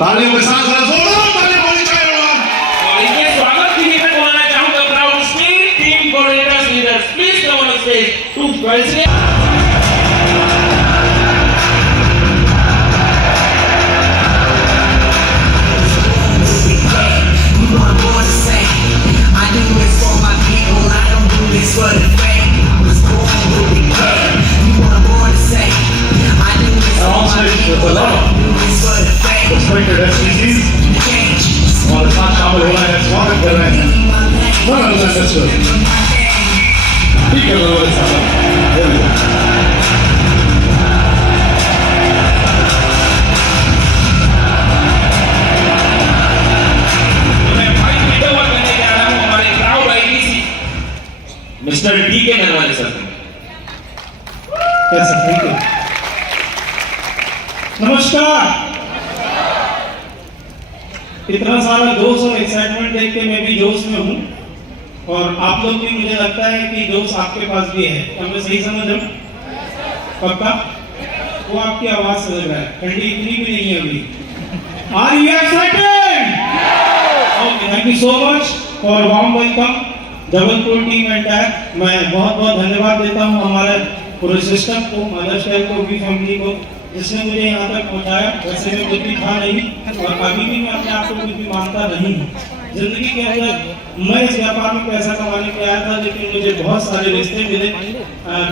तालियों के साथ जोरदार तालियां होनी चाहिए। और इनके स्वागत के लिए मैं बुलाना चाहूंगा proud speed team coordinators leaders please come on stage to present. और साथ शामिल हो रहे हैं, स्वागत कर रहे हैं ठीक है मिस्टर डी के नरवाले सर। कैसा? Thank you. नमस्कार। इतना सारा जोश और एक्साइटमेंट देख के मैं भी जोश में हूँ और आप लोग भी, मुझे लगता है कि जोश आपके पास भी है। क्या मैं सही समझ रहा हूँ? पक्का? वो आपकी आवाज से लग रहा है, ठंडी इतनी भी नहीं है अभी। Are you excited? Okay, thank you so much for warm welcome Jabalpur team entire. मैं बहुत बहुत धन्यवाद देता हूँ हमारे पूरे सिस्टम को, मदर्स टेल को, भी फैमिली को, जिसने मुझे यहाँ तक पहुँचाया। वैसे मैं कुछ भी था नहीं और अभी भी मैं अपने आप को कुछ भी मानता नहीं हूँ। जिंदगी के अंदर मैं इस व्यापार में पैसा कमाने के आया था, लेकिन मुझे बहुत सारे रिश्ते मिले,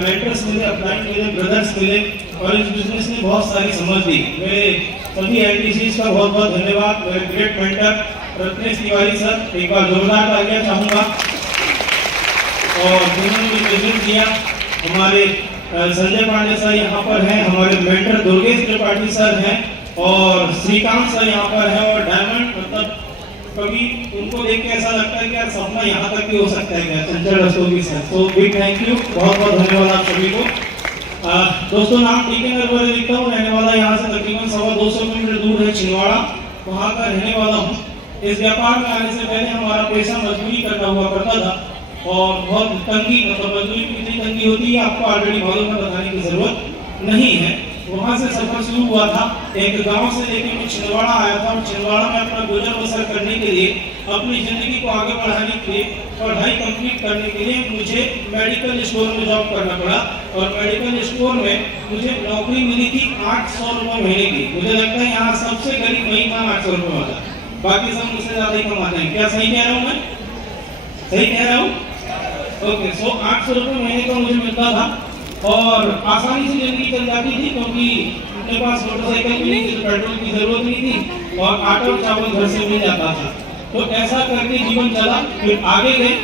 मेंटर्स मिले, अपलाइन मिले, ब्रदर्स मिले और इस बिजनेस ने बहुत सारी समझ दी। मेरे सभी एलटीसीज का बहुत बहुत धन्यवाद। मेरे great mentor Ratnesh Tiwari sir, एक बार जोरदार तालियां चाहूँगा। और जिन्होंने मुझे बिजनेस दिया, हमारे संजय पांडे सर यहाँ पर हैं, हमारे मेंटर दुर्गेश त्रिपाठी सर हैं और श्रीकांत सर यहाँ पर हैं। और डायमंड, मतलब कभी उनको देख के ऐसा लगता है कि यार सपना यहाँ तक भी हो सकता है क्या, चंचल रस्तोगी सर। तो बिग थैंक यू, बहुत बहुत धन्यवाद आप सभी को। दोस्तों, नाम टीके नरवाले लिखता हूँ, रहने वाला यहाँ से तकरीबन 250 किलोमीटर दूर है छिंदवाड़ा, वहाँ का रहने वाला हूँ। इस व्यापार में आने से पहले हमारा पैसा मजदूरी करना हुआ करता था और बहुत तंगी, मतलब मजदूरी की कितनी तंगी होती है आपको ऑलरेडी मालूम है, बताने की जरूरत नहीं है। वहाँ से सफर शुरू हुआ था। एक गांव से लेकर मैं छिंदवाड़ा आया था और छिंदवाड़ा में अपना गुजर बसर करने के लिए, अपनी जिंदगी को आगे बढ़ाने के लिए, पढ़ाई कंप्लीट करने के लिए मुझे मेडिकल स्टोर में जॉब करना पड़ा। और मेडिकल स्टोर में मुझे नौकरी मिली थी 800 रुपये महीने की। मुझे लगता है यहाँ सबसे गरीब वही था 800 रुपये वाला, बाकी सब मुझसे ज्यादा ही कमाते हैं। क्या सही कह रहा हूँ मैं? सही कह रहा हूँ? ओके, सो 800 रुपये महीने का मुझे मिलता था और आसानी से जिंदगी चल जाती थी, क्योंकि अपने पास मोटरसाइकिल भी नहीं थी, तो पेट्रोल की जरूरत नहीं थी और आटा और चावल घर से मिल जाता था। तो ऐसा करके जीवन चला। फिर आगे गए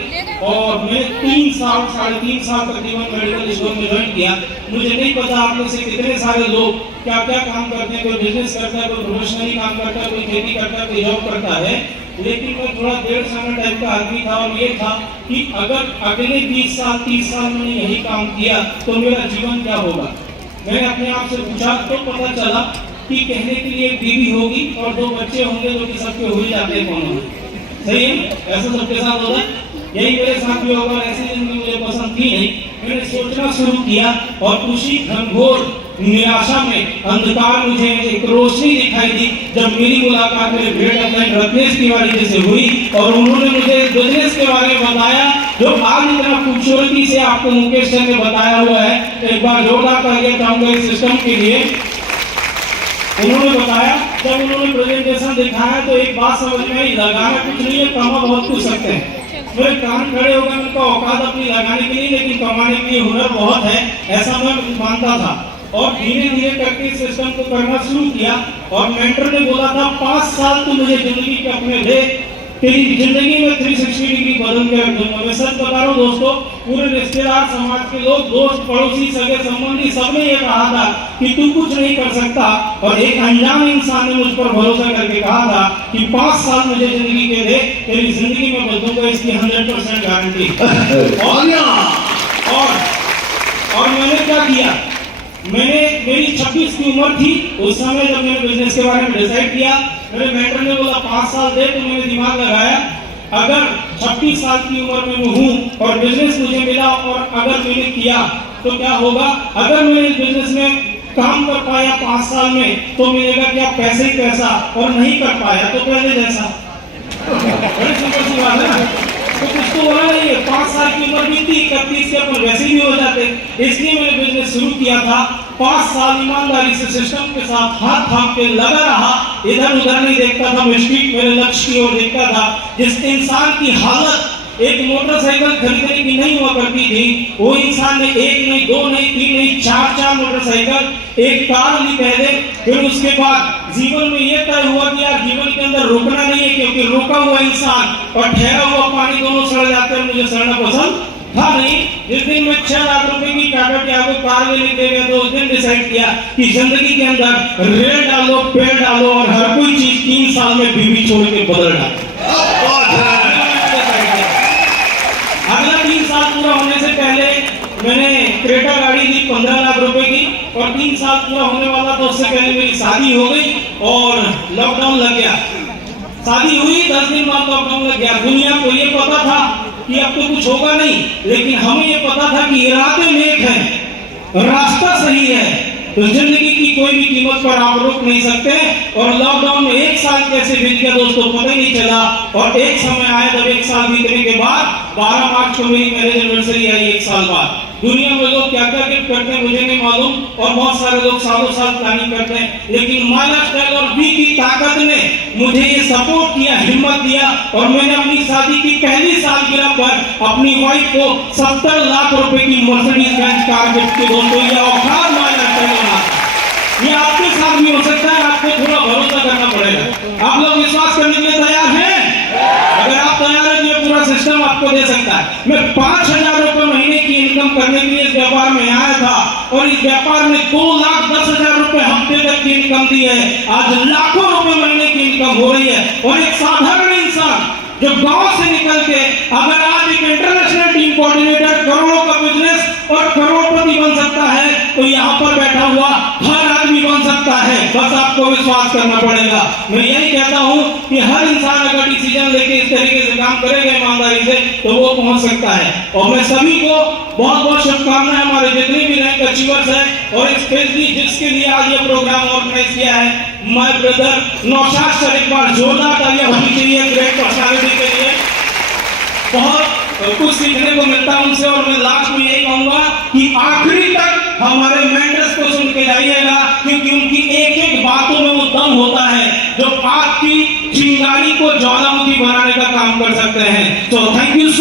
और मैंने 3 साल, 3.5 साल तकरीबन मेडिकल स्टोर में ज्वाइन किया। मुझे नहीं पता आप में से कितने सारे लोग क्या क्या काम करते हैं, कोई बिजनेस करता है, कोई प्रोफेशनली काम करता है, कोई खेती करता है, कोई जॉब करता है। लेकिन मैं थोड़ा 1.5 साल टाइप का आदमी था और ये था कि अगर अगले 20 साल 30 साल मैंने यही काम किया तो मेरा जीवन क्या होगा। मैंने अपने आप से पूछा तो पता चला कि कहने के लिए एक बीवी होगी और 2 बच्चे होंगे, जो कि सबके हो ही जाते हैं। कौन सही है? ऐसा सबके साथ होता है, यही मेरे साथ भी होगा। ऐसी जिंदगी मुझे पसंद थी नहीं। मैंने सोचना शुरू किया और उसी घनघोर निराशा में अंधकार मुझे एक रोशनी दिखाई दी जब मेरी मुलाकात मेरे ग्रेट अपलाइन रत्नेश तिवारी जी से हुई और उन्होंने मुझे बिजनेस के बारे में बताया, जो आज इतना खूबसूरती से आपको मुकेश सर ने बताया हुआ है। एक बार जोरदार तालियां चाहूंगा इस सिस्टम के लिए। उन्होंने बताया, जब उन्होंने प्रेजेंटेशन दिखाया तो एक बात समझ में आई, लगाना कुछ नहीं है, कमा बहुत कुछ सकते हैं। मेरे कान खड़े हो गए, उनका औकात अपनी लगाने के लिए, लेकिन कमाने के लिए हुनर बहुत है, ऐसा मैं मानता था। और धीरे धीरे करके सिस्टम को करना शुरू किया और मेंटर ने बोला था 5 साल तू मुझे जिंदगी के अपने दे, तेरी जिंदगी में 360 डिग्री बदल के रख दूंगा। मैं सच बता रहा हूँ दोस्तों, पूरे रिश्तेदार, समाज के लोग, दोस्त, पड़ोसी, सगे संबंधी, सबने ये कहा था कि तू कुछ नहीं कर सकता। और एक अनजान इंसान ने मुझ पर भरोसा करके कहा था कि 5 साल मुझे जिंदगी के दे, तेरी जिंदगी में बदलूंगा, इसकी 100% गारंटी। और मैंने क्या किया, मैंने, मेरी 26 की उम्र थी उस समय जब मैंने बिजनेस के बारे में डिसाइड किया। मेरे मेंटर ने बोला 5 साल दे, तो मैंने दिमाग लगाया, अगर 26 साल की उम्र में मैं हूँ और बिजनेस मुझे मिला और अगर मैंने किया तो क्या होगा। अगर मैंने बिजनेस में काम कर पाया 5 साल में तो मिलेगा क्या? पैसे ही पैसा, और नहीं कर पाया तो पहले जैसा। बड़ी सिंपल सी बात है ना। तो कुछ तो होना नहीं है। 5 साल की उम्र बीती, 31 के अपन वैसे भी हो जाते। इसलिए मैंने बिजनेस शुरू किया था। 5 साल ईमानदारी से सिस्टम के साथ हाथ थाम के लगा रहा, इधर उधर नहीं देखता था, मैं स्ट्रीट मेरे लक्ष्य की ओर देखता था। जिस इंसान की हालत एक मोटरसाइकिल खरीदने की नहीं हुआ करती थी, वो इंसान ने 1 नहीं 2 नहीं 3 नहीं 4 मोटरसाइकिल, एक कार ली पहले। फिर उसके बाद जीवन में ये तय हुआ कि यार जीवन के अंदर रुकना नहीं है, क्योंकि रुका हुआ इंसान और ठहरा हुआ पानी दोनों सड़ जाते हैं। मुझे सड़ना पसंद था नहीं। जिस दिन मैं 6 लाख रुपए की टाटा टियागो कार लेने के गया तो उस दिन डिसाइड किया कि जिंदगी के अंदर रेल डालो, पेड़ डालो, और हर कोई चीज 3 साल में बीवी छोड़ के बदल डालो। अगला 3 साल पूरा होने से पहले मैंने क्रेटा गाड़ी ली 15 लाख रुपए की, और 3 साल पूरा होने वाला तो उससे पहले मेरी शादी हो गई और लॉकडाउन लग गया। शादी हुई 10 दिन बाद लॉकडाउन लग गया। दुनिया को ये पता था कि अब तो कुछ होगा नहीं, लेकिन हमें ये पता था कि इरादे नेक हैं, रास्ता सही है, तो जिंदगी की कोई भी कीमत पर आप रोक नहीं सकते। और लॉकडाउन में 1 साल कैसे बीत गया दोस्तों पता ही नहीं चला। और एक समय आया जब 1 साल बीतने के बाद 12 मार्च को मेरी मैरिज एनिवर्सरी आई 1 साल बाद। दुनिया में लोग क्या क्या गिफ्ट करते हैं मुझे नहीं मालूम, और बहुत सारे लोग सालों साल प्लानिंग करते हैं, लेकिन माय लाइफस्टाइल और वी की ताकत ने मुझे ये सपोर्ट किया, हिम्मत दिया, और मैंने अपनी शादी की पहली सालगिरह पर अपनी वाइफ को 70 लाख रुपए की मर्सिडीज बेंज कार गिफ्ट की। दोस्तों ये औकात माय लाइफस्टाइल होना, ये आपके साथ भी हो सकता है। आपको थोड़ा भरोसा करना पड़ेगा। आप लोग विश्वास करने के लिए तैयार हैं? अगर आप तैयार हैं तो ये पूरा सिस्टम आपको दे सकता है। मैं 5,000 रुपए महीने की इनकम करने के लिए इस व्यापार में आया था, और इस व्यापार में 2,10,000 रुपए हफ्ते तक की इनकम दी है। आज लाखों रुपए महीने की इनकम हो रही है। और एक साधारण इंसान जो गांव से निकल के अगर आज एक इंटरनेशनल टीम कोऑर्डिनेटर, करोड़ों का बिजनेस और करोड़पति बन सकता है, तो यहाँ पर बैठा हुआ हर आदमी बन सकता है। बस आपको विश्वास करना पड़ेगा। मैं यही कहता हूँ कि हर इंसान अगर डिसीजन लेके इस तरीके से काम करेगा ईमानदारी से, तो वो पहुंच सकता है। और मैं सभी को बहुत बहुत शुभकामनाएं, हमारे जितने भी रैंक अचीवर्स हैं, और स्पेशली जिसके लिए आज ये प्रोग्राम ऑर्गेनाइज किया है, माय ब्रदर नौशाद सर, एक बार जोरदार तालियां होनी चाहिए ग्रेट पर्सनालिटी के लिए। बहुत कुछ सीखने को मिलता है उनसे, और मैं लास्ट में यही कहूंगा कि आखिरी तक हमारे मेंटर्स को सुन के जाइएगा, क्योंकि उनकी एक एक बातों में वो दम होता है जो आपकी चिंगारी को ज्वालामुखी बनाने का काम कर सकते हैं। तो थैंक यू।